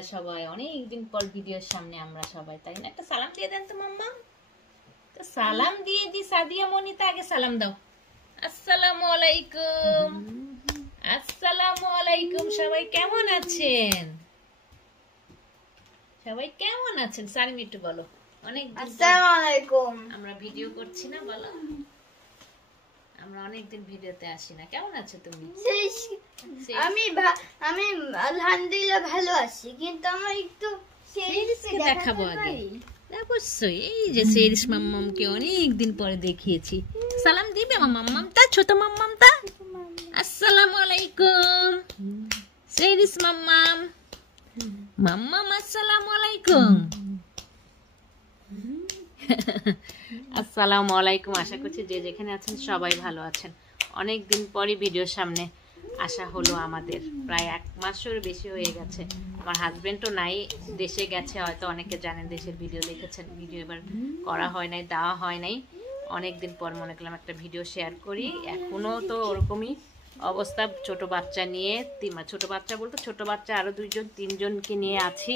আলহামদুলিল্লাহ সবাই অনেকদিন পর ভিডিওর সামনে আমরা সবাই, তাই না? একটা সালাম দিয়ে দেন তো মাম্মা। তো সালাম দিয়ে দি। সাদিয়া মনিতা আগে সালাম দাও। আসসালামু আলাইকুম। আসসালামু আলাইকুম। সবাই কেমন আছেন? সবাই কেমন আছেন? সারিম একটু বলো। অনেক আসসালামু আলাইকুম। আমরা ভিডিও করছি না, বলো। আমরা অনেকদিন ভিডিওতে আসি না। কেমন আছো তুমি? আমি আলহামদুলিল্লাহ ভালো আছি, কিন্তু আমার একটু সেরিসকে দেখাবো আগে। অবশ্যই, এই যে সেরিস মাম্মামকে অনেকদিন পরে দেখিয়েছি। সালাম দিবে আমার মাম্মামটা, ছোট মাম্মামটা। আসসালামু আলাইকুম সেরিস মাম্মাম। মাম্মাম আসসালামু আলাইকুম। আসসালামু আলাইকুম। আশা করছি যে যেখানে আছেন সবাই ভালো আছেন। অনেকদিন পরে ভিডিওর সামনে আসা হলো আমাদের, প্রায় 1 মাসের বেশি হয়ে গেছে। আমার হাজবেন্ডও নাই, দেশে গেছে। হয়তো অনেকে জানেন, দেশের ভিডিও দেখেছেন। ভিডিও এবার করা হয় নাই, দেওয়া হয় নাই। অনেকদিন পর মনে করলাম একটা ভিডিও শেয়ার করি। এখনো তো ওরকমই অবস্থা, ছোট বাচ্চা নিয়ে। ছোট বাচ্চা বলতে ছোট বাচ্চা আরো 2-3জনকে নিয়ে আছি।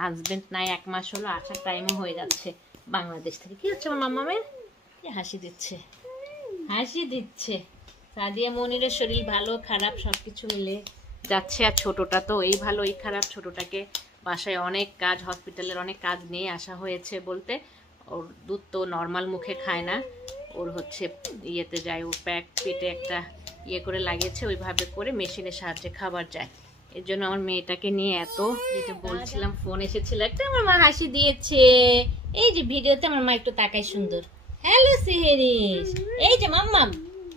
হাজবেন্ড নাই, 1 মাস হলো। আসার টাইমও হয়ে যাচ্ছে বাংলাদেশ থেকে। কি হচ্ছে আমার মাম্মামের? হাসি দিচ্ছে, হাসি দিচ্ছে। সাদিয়া মনিরের শরীর ভালো খারাপ সবকিছু মিলে যাচ্ছে। আর ছোটটা তো এই ভালো এই খারাপ। ছোটটাকে বাসায় অনেক কাজ, হসপিটালের অনেক কাজ নিয়ে আসা হয়েছে। বলতে ওর দুধ তো নর্মাল মুখে খায় না, ওর হচ্ছে ইয়েতে যায়, ওর পেটে একটা ইয়ে করে লাগিয়েছে, ওইভাবে করে মেশিনের সাহায্যে খাবার যায়। এর জন্য আমার মেয়েটাকে নিয়ে এত, যেটা বলছিলাম, ফোন এসেছিল একটা, আমার মা হাসি দিয়েছে। এই যে ভিডিওতে আমার মা একটু তাকাই সুন্দর। হ্যালো সেহেরিস, এই যে মাম্মাম,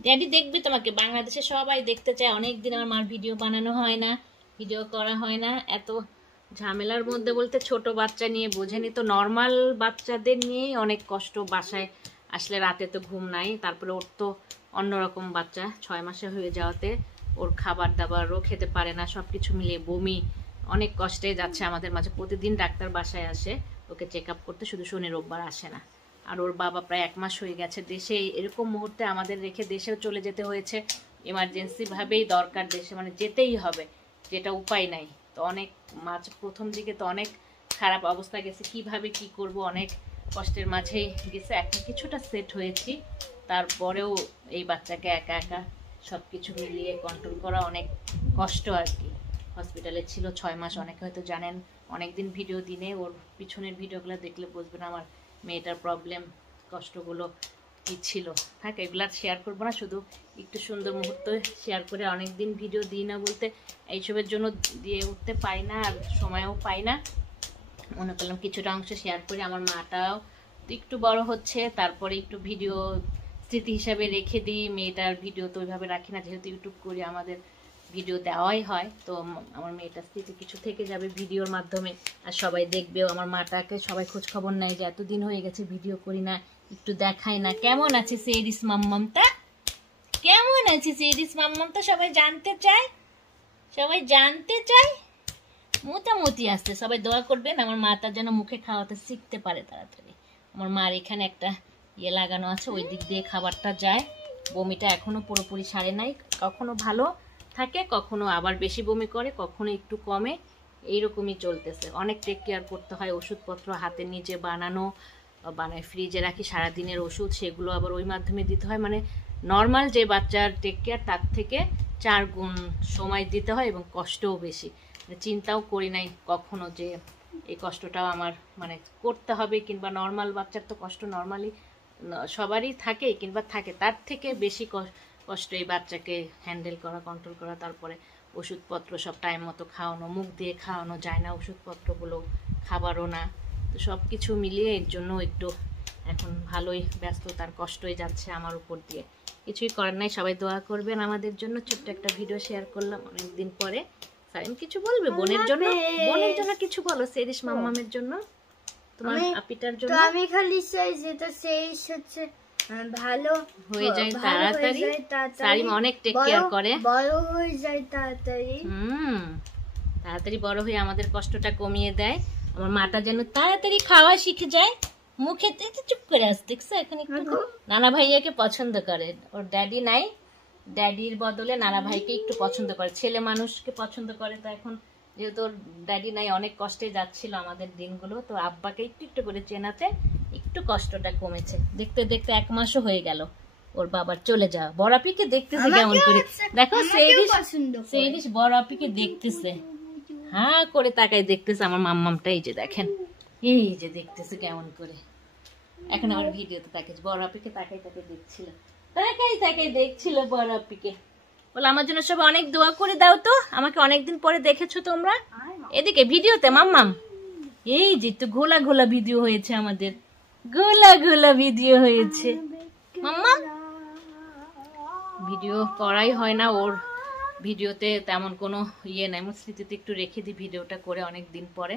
ড্যাডি দেখবে তোমাকে। বাংলাদেশে সবাই দেখতে চায়। অনেকদিন আমার মার ভিডিও বানানো হয় না, ভিডিও করা হয় না। এত ঝামেলার মধ্যে, বলতে ছোট বাচ্চা নিয়ে বোঝেনি তো, নর্মাল বাচ্চাদের নিয়েই অনেক কষ্ট। বাসায় আসলে রাতে তো ঘুম নাই, তারপরে ওর তো অন্যরকম বাচ্চা, 6 মাসে হয়ে যাওয়াতে ওর খাবার দাবারও খেতে পারে না, সব কিছু মিলিয়ে বমি, অনেক কষ্টে যাচ্ছে আমাদের মাঝে। প্রতিদিন ডাক্তার বাসায় আসে ওকে চেক আপ করতে, শুধু শনি রোববার আসে না। আর ওর বাবা প্রায় 1 মাস হয়ে গেছে দেশে। এরকম মুহূর্তে আমাদের রেখে দেশেও চলে যেতে হয়েছে, এমার্জেন্সি ভাবেই দরকার, দেশে মানে যেতেই হবে, যেটা উপায় নাই। তো অনেক প্রথম দিকে তো অনেক খারাপ অবস্থা গেছে, কিভাবে কি করব, অনেক কষ্টের মাঝেই গেছে। এখন কিছুটা সেট হয়েছি, তারপরেও এই বাচ্চাকে একা একা সব কিছু মিলিয়ে কন্ট্রোল করা অনেক কষ্ট আর কি। হসপিটালে ছিল 6 মাস, অনেকে হয়তো জানেন। অনেকদিন ভিডিও দিনে ওর পিছনের ভিডিওগুলো দেখলে বুঝবেন আমার মেয়েটার প্রবলেম, কষ্টগুলো কি ছিল। থাক, এগুলো শেয়ার করবো না, শুধু একটু সুন্দর মুহূর্ত শেয়ার করে। অনেকদিন ভিডিও দিই না, বলতে এইসবের জন্য দিয়ে উঠতে পাই না, আর সময়ও পাই না। মনে করলাম কিছুটা অংশ শেয়ার করি। আমার মাটাও একটু বড় হচ্ছে, তারপরে একটু ভিডিও স্মৃতি হিসাবে রেখে দিই। মেয়েটার ভিডিও তো ওইভাবে রাখি না, যেহেতু ইউটিউব করি, আমাদের ভিডিও দেওয়াই হয়। তো আমার মেয়েটার স্মৃতি কিছু থেকে যাবে ভিডিওর মাধ্যমে, আর সবাই দেখবেও। আমার মাটাকে সবাই খোঁজ খবর নেয় যে এতদিন হয়ে গেছে ভিডিও করি না, একটু দেখাই না। কেমন আছে সেরিস মাম্মামটা? কেমন আছে সেরিস মাম্মামটা? সবাই জানতে চায়, সবাই জানতে চায়। মোটামুটি আসছে। সবাই দোয়া করবেন আমার মাটা যেন মুখে খাওয়াতে শিখতে পারে তাড়াতাড়ি। আমার মার এখানে একটা ইয়ে লাগানো আছে, ওই দিক দিয়ে খাবারটা যায়। বমিটা এখনো পুরোপুরি সারে নাই, কখনো ভালো থাকে, কখনো আবার বেশি বমি করে, কখনো একটু কমে, এইরকমই চলতেছে। অনেক টেক কেয়ার করতে হয়। ওষুধপত্র হাতে নিজে বানানো, বানায় ফ্রিজে রাখি সারাদিনের ওষুধ, সেগুলো আবার ওই মাধ্যমে দিতে হয়। মানে নর্মাল যে বাচ্চার টেক কেয়ার তার থেকে 4 গুণ সময় দিতে হয়, এবং কষ্টও বেশি। চিন্তাও করি নাই কখনো যে এই কষ্টটাও আমার মানে করতে হবে, কিংবা নর্মাল বাচ্চার তো কষ্ট নর্মালি সবারই থাকে, কিংবা থাকে, তার থেকে বেশি কষ্ট এই বাচ্চাকে হ্যান্ডেল করা, কন্ট্রোল করা। তারপরে ওষুধপত্র সব টাইম মতো খাওয়ানো, মুখ দিয়ে খাওয়ানো যায় না ওষুধপত্রগুলো, খাবারও না। তো সব কিছু মিলিয়ে এর জন্য একটু এখন ভালোই ব্যস্ততার কষ্টই যাচ্ছে আমার উপর দিয়ে। কিছুই করার নাই, সবাই দোয়া করবেন আমাদের জন্য। ছোট্ট একটা ভিডিও শেয়ার করলাম অনেকদিন পরে। সাইম কিছু বলবে বোনের জন্য? বোনের জন্য কিছু বলো, সেরিস মাম্মামের জন্য, তোমার আপিটার জন্য। আমি খালি চাই যেটা সেরিস হচ্ছে ভালো হয়ে যায় তাড়াতাড়ি। সারিম অনেক টেক কেয়ার করে, বড় হয়ে যায় তাড়াতাড়ি। তাড়াতাড়ি বড় হয়ে আমাদের কষ্টটা কমিয়ে দেয়। আমার মাটা যেন তাড়াতাড়ি খাওয়া শিখে যায়, মুখে চুপ করে আসতে। দেখছো এখন একটু নানা ভাইয়াকে পছন্দ করে। ওর ড্যাডি নাই, ড্যাডির বদলে নানা ভাইকে একটু পছন্দ করে। ছেলে মানুষকে পছন্দ করে, তো এখন যেহেতু ওর ড্যাডি নাই, অনেক কষ্টে যাচ্ছিল আমাদের দিনগুলো, তো আব্বাকে একটু একটু করে চেনাতে একটু কষ্টটা কমেছে। দেখতে দেখতে 1 মাসও হয়ে গেল ওর বাবার চলে যাওয়া। বড় আপিকে দেখতেছে কেমন করে, দেখো সেইরিস বড় আপিকে দেখতেছে, হ্যাঁ করে তাকাই দেখতেছে আমার মাম্মামটা। এই যে দেখেন, এই যে দেখতেছে কেমন করে। এখন আমার ভিডিওতে তাকিয়েছে, বড় আপিকে তাকাই তাকাই দেখছিল, তাকাই দেখছিল বড় আপিকে। বলে আমার জন্য সবাই অনেক দোয়া করে দাও তো, আমাকে অনেকদিন পরে দেখেছো তোমরা। এদিকে ভিডিওতে মাম্মাম, এই যে তো ঘোলা ঘোলা ভিডিও হয়েছে আমাদের, ঘোলা ঘোলা ভিডিও হয়েছে। মাম্মা ভিডিও করাই হয় না, ওর ভিডিওতে তেমন কোনো ইয়ে নাই, আমার স্মৃতিতে একটু রেখে দিই ভিডিওটা করে অনেক দিন পরে,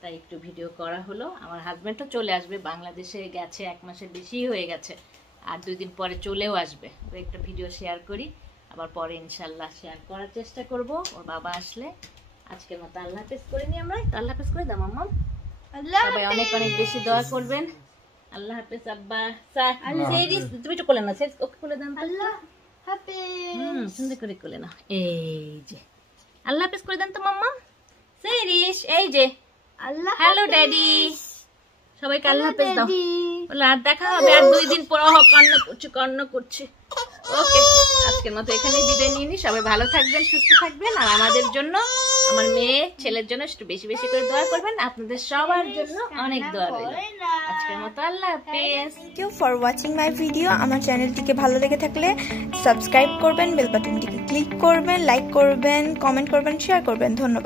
তাই একটু ভিডিও করা হলো। আমার হাজব্যান্ডও চলে আসবে, বাংলাদেশে গেছে 1 মাসের বেশি হয়ে গেছে, আর 2 দিন পরে চলেও আসবে। ওই একটা ভিডিও শেয়ার করি, আবার পরে ইনশাল্লাহ শেয়ার করার চেষ্টা করব ওর বাবা আসলে। আজকের মতো আল্লাহ হাফেজ করে নিই আমরা, আল্লাহ হাফেজ করে দাও মাম্মা। সবাই অনেক অনেক বেশি দোয়া করবেন। আল্লাহ হাফেজ আব্বা। তুমি একটু কোলে না, ওকে কোলে দাও। আল্লাহ হাফেজ। সুন্দর করে কোলে না। এই যে আল্লাহ হাফেজ করে দেন তো মাম্মা। সেরিস এই যে আল্লাহ হ্যালো ড্যাডি, সবাইকে আল্লাহ হাফেজ দাও। বলে আর দেখা হবে, আর 2 দিন পর। কান্না করছে। ওকে, আজকের মতো এখানে বিদায় নিয়ে নি। সবাই ভালো থাকবেন, সুস্থ থাকবেন, আর আমাদের জন্য, আমার মেয়ে ছেলের জন্য একটু বেশি বেশি করে দোয়া করবেন। আপনাদের সবার জন্য অনেক দোয়া রইল। আজকের মতো আল্লাহ হাফেজ। Thank you for watching my video. আমার চ্যানেলটিকে ভালো লেগে থাকলে সাবস্ক্রাইব করবেন, বেল বাটনটিকে ক্লিক করবেন, লাইক করবেন, কমেন্ট করবেন, শেয়ার করবেন। ধন্যবাদ।